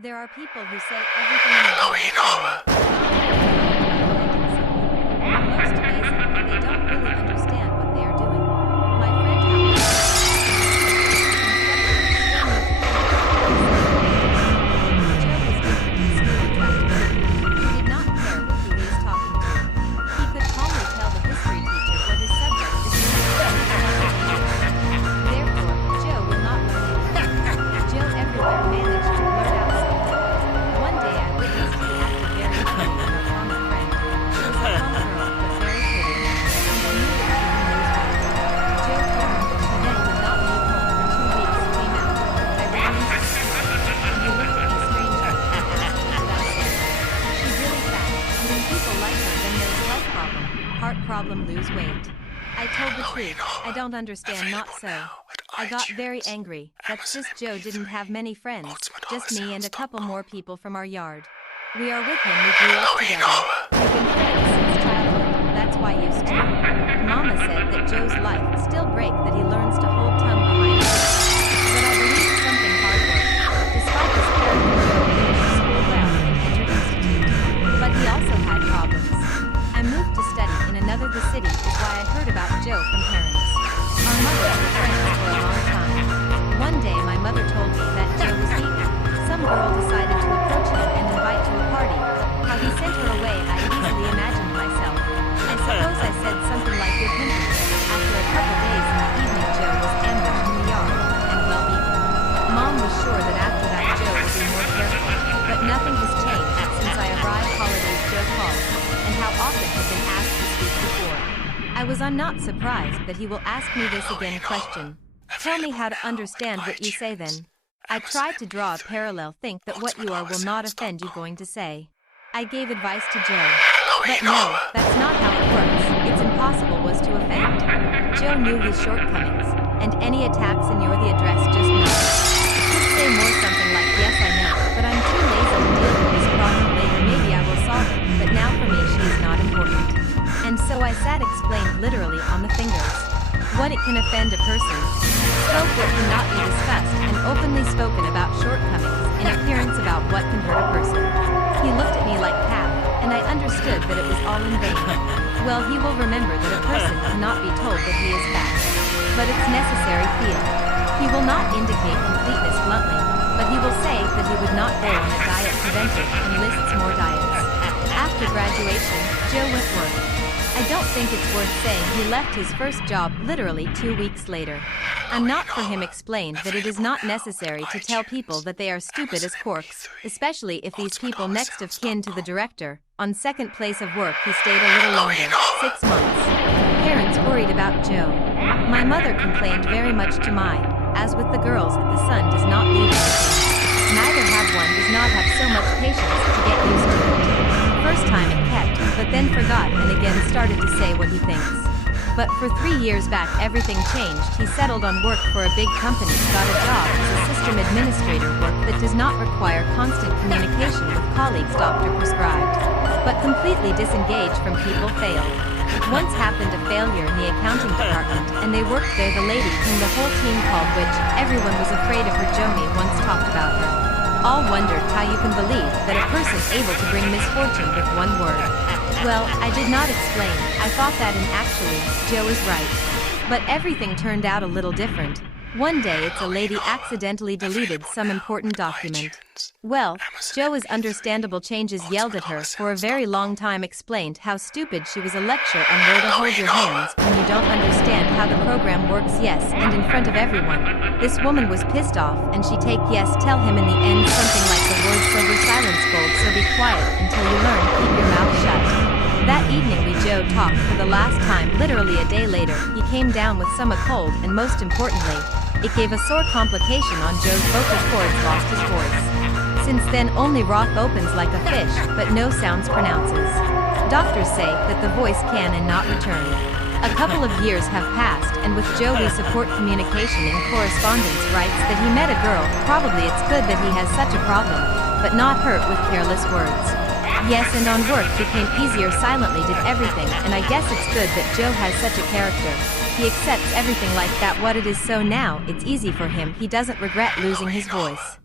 There are people who say everything in the world is true. Most amazing, but they don't really understand what they are doing. My friend Joe was different in school intractability. He did not care who he was talking to. He could calmly tell the history teacher what his subject is going to be. Therefore, Joe will not learn anything. Joe everywhere managed to blurt out something. One day I witnessed he acted very funny with our common friend. She was a plump girl, but very pretty, and I knew that she would lose weight. Joe told me that she then would not leave home for 2 weeks. Came out. I ran into her, and he looked at me strangely and asked, what did I say? She's really fat, and when people like her then there's health problem, heart problem, lose weight. I told the truth. I don't understand, not so. I got very angry. That's just Joe didn't have many friends, just me and a couple more people from our yard. We are with him, we grew up together. We've been friends since childhood, that's why used to. Mama said that Joe's life still break that he learns to hold tongue behind his teeth. But I believe something hard work. Despite his character, Joe finished school well and entered institute. But he also had problems. I moved to study in another city is why I heard about Joe from parents. Our mothers were friends for a long time. One day my mother told me that Joe was beaten. Some girl decided to approach him and invite to a party. How he sent her away I easily imagined myself. I suppose I said something like good hunting. After a couple days in the evening Joe was ambushed in the yard, and well beaten. Mom was sure that after that Joe would be more careful, but nothing has changed since I arrived. Holidays Joe called, and how often had been asked to speak before. I'm not surprised that he will ask me this again question. Tell me how to understand what you say then. I tried to draw a parallel, think that what you are will not offend you going to say. I gave advice to Joe. But no, that's not how it works. It's impossible was to offend. Joe knew his shortcomings, and any attacks in your the address just not. Could say more something like, yes I know, but I'm too lazy to deal with this problem later, maybe I will solve it, but now for me she is not important. And so I sat explained literally on the fingers. What it can offend a person. Spoke what cannot be discussed and openly spoken about shortcomings in appearance about what can hurt a person. He looked at me like Cap, and I understood that it was all in vain. Well, he will remember that a person cannot be told that he is fat. But it's necessary feel. He will not indicate completeness bluntly, but he will say that he would not go on a diet preventive and lists more diets. After graduation, Joe went work. I don't think it's worth saying he left his first job literally 2 weeks later. I'm not for him explained that it is not necessary to tell people that they are stupid as corks, especially if these people next of kin to the director. On second place of work he stayed a little longer, 6 months. Parents worried about Joe. My mother complained very much to my, as with the girls, the son does not leave anything. Neither have one does not have so much patience to get used to it. First time it kept, but then forgot and again started to say what he thinks. But for 3 years back everything changed. He settled on work for a big company, got a job as a system administrator, work that does not require constant communication with colleagues, doctor prescribed. But completely disengaged from people, failed. Once happened a failure in the accounting department and they worked there. The lady whom the whole team called witch, everyone was afraid of her. Jomi once talked about her. All wondered how you can believe that a person able to bring misfortune with one word. Well, I did not explain. I thought that and actually, Joe is right. But everything turned out a little different. One day it's a lady accidentally deleted some important document. Well, Joe's understandable changes yelled at her for a very long time, explained how stupid she was, a lecture on where to hold your hands when you don't understand how the program works, yes, and in front of everyone. This woman was pissed off and she take yes, tell him in the end something like the word silver silence gold, so be quiet until you learn, keep your mouth shut. That evening we Joe talked for the last time. Literally a day later he came down with some a cold, and most importantly, it gave a sore complication on Joe's vocal cords, lost his voice. Since then only Roth opens like a fish, but no sounds pronounces. Doctors say that the voice can and not return. A couple of years have passed and with Joe we support communication in correspondence. Writes that he met a girl, probably it's good that he has such a problem, but not hurt with careless words. Yes, and on work became easier, silently did everything, and I guess it's good that Joe has such a character. He accepts everything like that what it is, so now it's easy for him. He doesn't regret losing his voice.